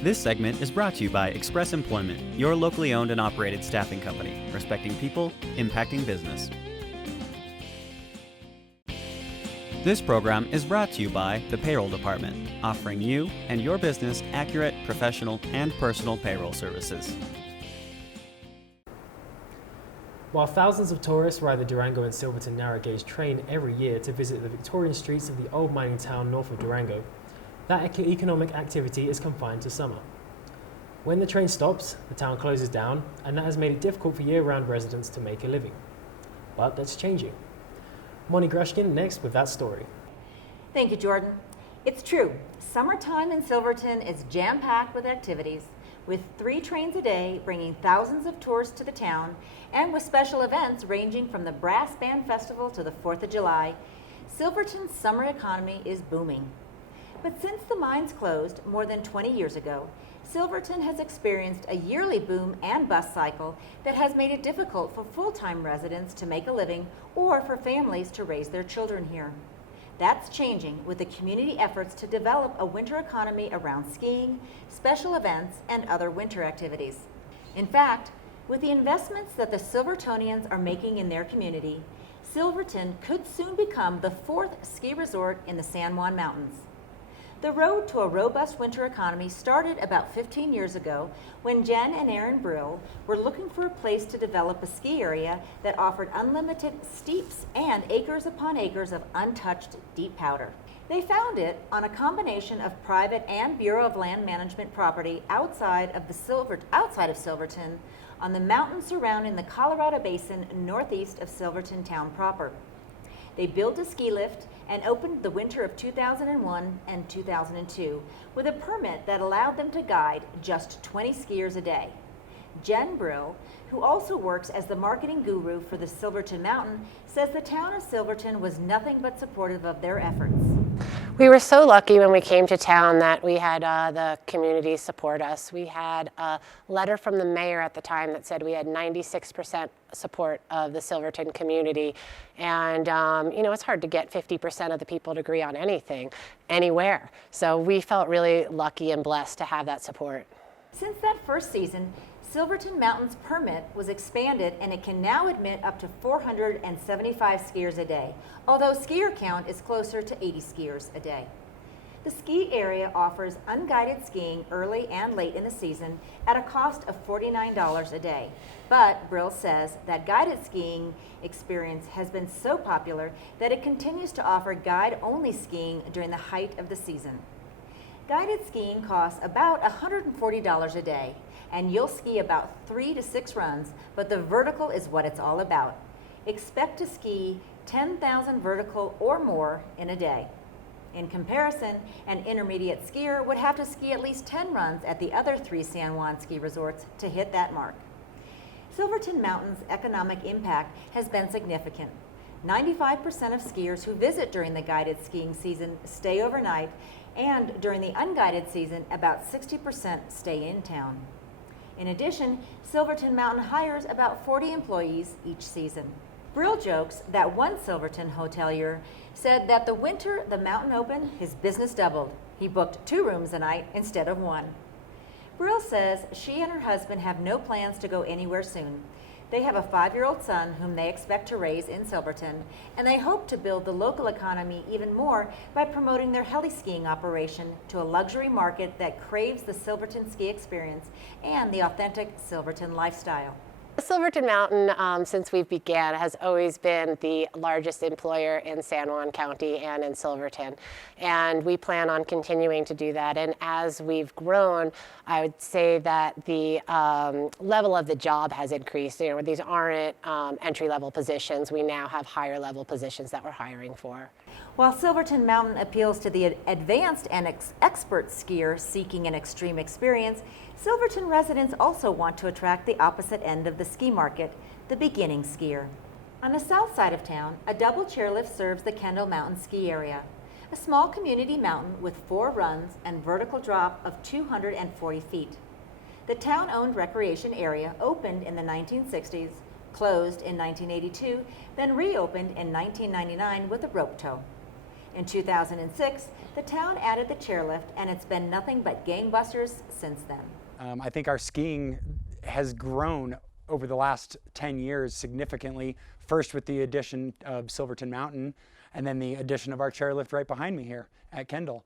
This segment is brought to you by Express Employment, your locally owned and operated staffing company, respecting people, impacting business. This program is brought to you by the Payroll Department, offering you and your business accurate, professional, and personal payroll services. While thousands of tourists ride the Durango and Silverton narrow gauge train every year to visit the Victorian streets of the old mining town north of Durango, that economic activity is confined to summer. When the train stops, the town closes down, and that has made it difficult for year-round residents to make a living. But that's changing. Moni Grushkin next with that story. Thank you, Jordan. It's true. Summertime in Silverton is jam-packed with activities, with 3 trains a day bringing thousands of tourists to the town, and with special events ranging from the Brass Band Festival to the 4th of July. Silverton's summer economy is booming. But since the mines closed more than 20 years ago, Silverton has experienced a yearly boom and bust cycle that has made it difficult for full-time residents to make a living or for families to raise their children here. That's changing with the community efforts to develop a winter economy around skiing, special events, and other winter activities. In fact, with the investments that the Silvertonians are making in their community, Silverton could soon become the 4th ski resort in the San Juan Mountains. The road to a robust winter economy started about 15 years ago when Jen and Aaron Brill were looking for a place to develop a ski area that offered unlimited steeps and acres upon acres of untouched deep powder. They found it on a combination of private and Bureau of Land Management property outside of Silverton, on the mountain surrounding the Colorado Basin northeast of Silverton town proper. They built a ski lift and opened the winter of 2001 and 2002 with a permit that allowed them to guide just 20 skiers a day. Jen Brill, who also works as the marketing guru for the Silverton Mountain, says the town of Silverton was nothing but supportive of their efforts. We were so lucky when we came to town that we had the community support us. We had a letter from the mayor at the time that said we had 96% support of the Silverton community. And, it's hard to get 50% of the people to agree on anything, anywhere. So we felt really lucky and blessed to have that support. Since that first season, Silverton Mountain's permit was expanded and it can now admit up to 475 skiers a day, although skier count is closer to 80 skiers a day. The ski area offers unguided skiing early and late in the season at a cost of $49 a day. But Brill says that guided skiing experience has been so popular that it continues to offer guide-only skiing during the height of the season. Guided skiing costs about $140 a day, and you'll ski about 3 to 6 runs, but the vertical is what it's all about. Expect to ski 10,000 vertical or more in a day. In comparison, an intermediate skier would have to ski at least 10 runs at the other 3 San Juan ski resorts to hit that mark. Silverton Mountain's economic impact has been significant. 95% of skiers who visit during the guided skiing season stay overnight, and during the unguided season, about 60% stay in town. In addition, Silverton Mountain hires about 40 employees each season. Brill jokes that one Silverton hotelier said that the winter the mountain opened, his business doubled. He booked 2 rooms a night instead of 1. Brill says she and her husband have no plans to go anywhere soon. They have a 5-year-old son whom they expect to raise in Silverton, and they hope to build the local economy even more by promoting their heli-skiing operation to a luxury market that craves the Silverton ski experience and the authentic Silverton lifestyle. The Silverton Mountain, since we began, has always been the largest employer in San Juan County and in Silverton. And we plan on continuing to do that. And as we've grown, I would say that the level of the job has increased. These aren't entry-level positions. We now have higher-level positions that we're hiring for. While Silverton Mountain appeals to the advanced and expert skier seeking an extreme experience, Silverton residents also want to attract the opposite end of the ski market, the beginning skier. On the south side of town, a double chairlift serves the Kendall Mountain ski area, a small community mountain with 4 runs and vertical drop of 240 feet. The town-owned recreation area opened in the 1960s, closed in 1982, then reopened in 1999 with a rope tow. In 2006, the town added the chairlift, and it's been nothing but gangbusters since then. I think our skiing has grown over the last 10 years significantly, first with the addition of Silverton Mountain, and then the addition of our chairlift right behind me here at Kendall.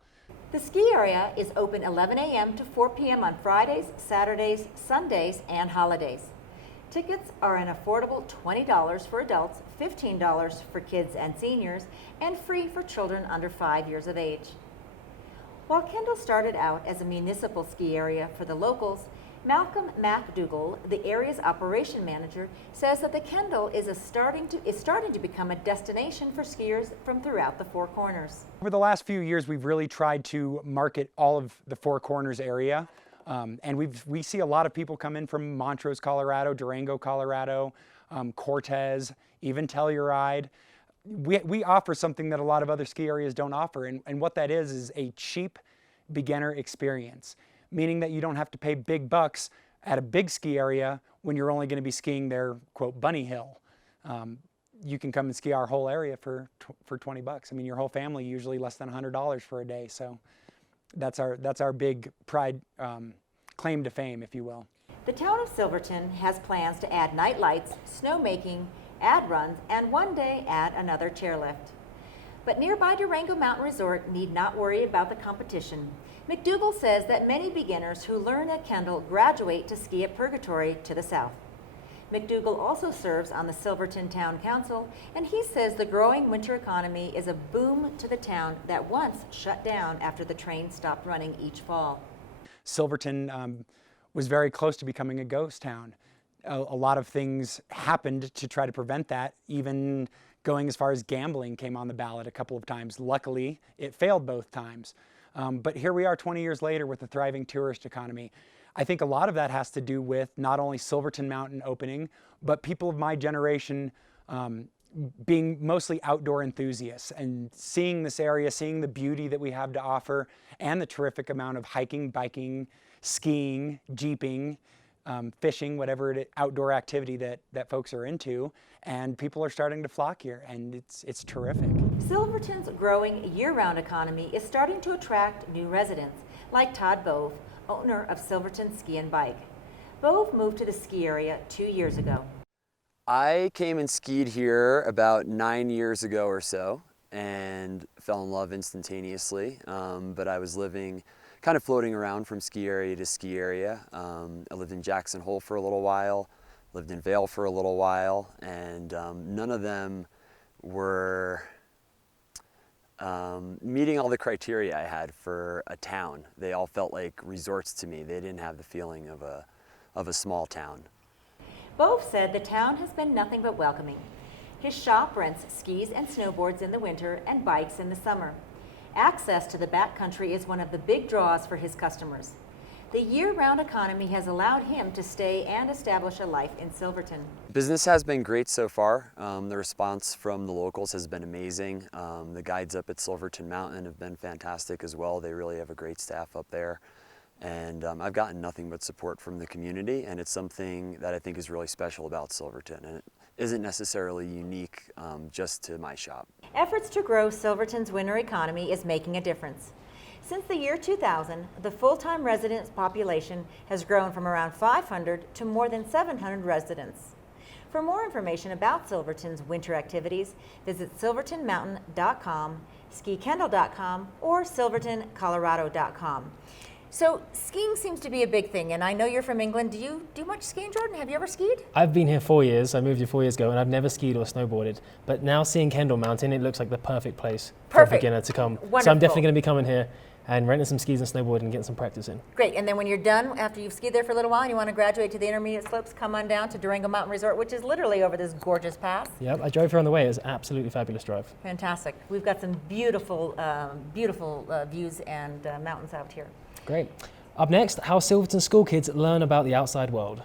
The ski area is open 11 a.m. to 4 p.m. on Fridays, Saturdays, Sundays, and holidays. Tickets are an affordable $20 for adults, $15 for kids and seniors, and free for children under 5 years of age. While Kendall started out as a municipal ski area for the locals, Malcolm MacDougall, the area's operation manager, says that the Kendall is starting to become a destination for skiers from throughout the Four Corners. Over the last few years, we've really tried to market all of the Four Corners area. And we see a lot of people come in from Montrose, Colorado, Durango, Colorado, Cortez, even Telluride. We offer something that a lot of other ski areas don't offer. And what that is a cheap beginner experience, meaning that you don't have to pay big bucks at a big ski area when you're only going to be skiing their, quote, bunny hill. You can come and ski our whole area for 20 bucks. I mean, your whole family usually less than $100 for a day. So that's our big pride, claim to fame, if you will. The town of Silverton has plans to add night lights, snowmaking, add runs, and one day add another chairlift. But nearby Durango Mountain Resort need not worry about the competition. McDougall says that many beginners who learn at Kendall graduate to ski at Purgatory to the south. McDougall also serves on the Silverton Town Council, and he says the growing winter economy is a boom to the town that once shut down after the train stopped running each fall. Silverton was very close to becoming a ghost town. A lot of things happened to try to prevent that, even going as far as gambling came on the ballot a couple of times. Luckily, it failed both times. But here we are 20 years later with a thriving tourist economy. I think a lot of that has to do with not only Silverton Mountain opening, but people of my generation being mostly outdoor enthusiasts and seeing this area, seeing the beauty that we have to offer, and the terrific amount of hiking, biking, skiing, jeeping, fishing, whatever outdoor activity that folks are into. And people are starting to flock here, and it's terrific. Silverton's growing year-round economy is starting to attract new residents, like Todd Bove, owner of Silverton Ski and Bike. Bove moved to the ski area 2 years ago. I came and skied here about 9 years ago or so and fell in love instantaneously, but I was living, kind of floating around from ski area to ski area. I lived in Jackson Hole for a little while, lived in Vail for a little while, and none of them were meeting all the criteria I had for a town. They all felt like resorts to me. They didn't have the feeling of a small town. Bove said the town has been nothing but welcoming. His shop rents skis and snowboards in the winter and bikes in the summer. Access to the backcountry is one of the big draws for his customers. The year-round economy has allowed him to stay and establish a life in Silverton. Business has been great so far. The response from the locals has been amazing. The guides up at Silverton Mountain have been fantastic as well. They really have a great staff up there. And I've gotten nothing but support from the community, and it's something that I think is really special about Silverton, and it isn't necessarily unique just to my shop. Efforts to grow Silverton's winter economy is making a difference. Since the year 2000, the full-time residents population has grown from around 500 to more than 700 residents. For more information about Silverton's winter activities, visit silvertonmountain.com, skikendall.com, or silvertoncolorado.com. So skiing seems to be a big thing, and I know you're from England. Do you do much skiing, Jordan? Have you ever skied? I've been here 4 years. I moved here 4 years ago, and I've never skied or snowboarded. But now seeing Kendall Mountain, it looks like the perfect place for a beginner to come. Wonderful. So I'm definitely going to be coming here and renting some skis and snowboarding and getting some practice in. Great, and then when you're done, after you've skied there for a little while and you want to graduate to the intermediate slopes, come on down to Durango Mountain Resort, which is literally over this gorgeous pass. Yep, I drove here on the way. It was an absolutely fabulous drive. Fantastic. We've got some beautiful, beautiful views and mountains out here. Great. Up next, how Silverton school kids learn about the outside world.